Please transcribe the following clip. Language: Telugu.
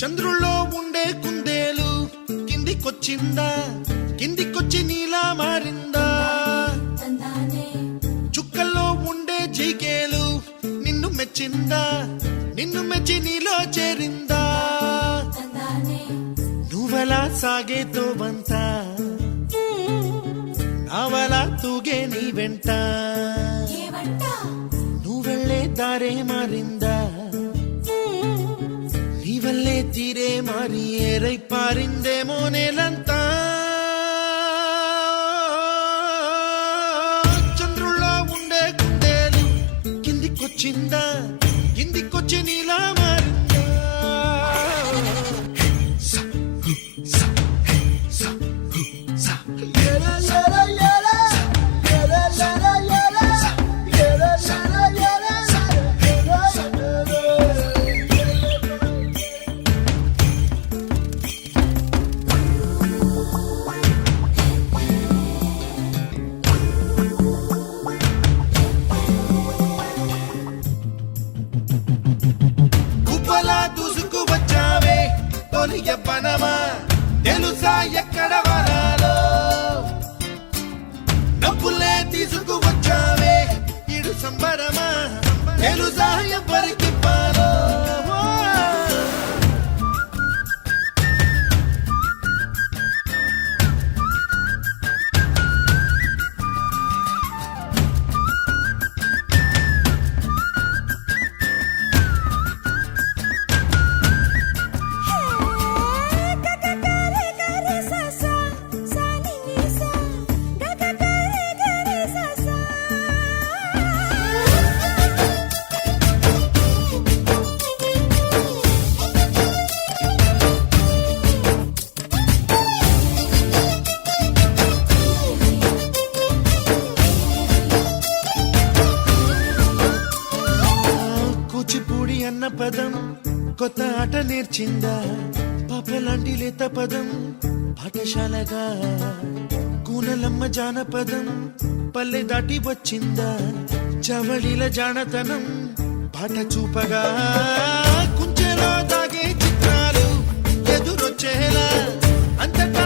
చంద్రుల్లో ఉండే కుందేలు కిందికొచ్చిందా, కిందికొచ్చి నీలా మారిందా? చుక్కల్లో ఉండే జీకేలు నిన్ను మెచ్చిందా, నిన్ను మెచ్చి నీలో చేరిందా? నువ్వలా సాగే తోవంత నావలా తూగే నీ వెంట, నువ్వెళ్ళే దారే మారిందా, నీవల్లే తీరే మారి ఏరై పారిందేమో నేలంతా. చంద్రుల్లో ఉండే కుందేలు కిందికొచ్చిందా, కిందికొచ్చి నీలా మారిందా? దూసుకు వచ్చావే తొలి యవ్వనమా, తెలుసా ఎక్కడ వరాలో? డబ్బులే తీసుకు వచ్చావే ఇడు సంబరమా, తెలుసా ఎవరికి పాలో? కూచిపూడి అన్న పదం కొత్త ఆట నేర్చిందా, పాపలాంటి లేత పదం పాఠశాలగా? కూనలమ్మ జానపదం పల్లె దాటి వచ్చిందా, చవళిల జానతనం పాట చూపగా? కుంచెలో దాగే చిత్రాలు ఎదురొచ్చేలా అంతటా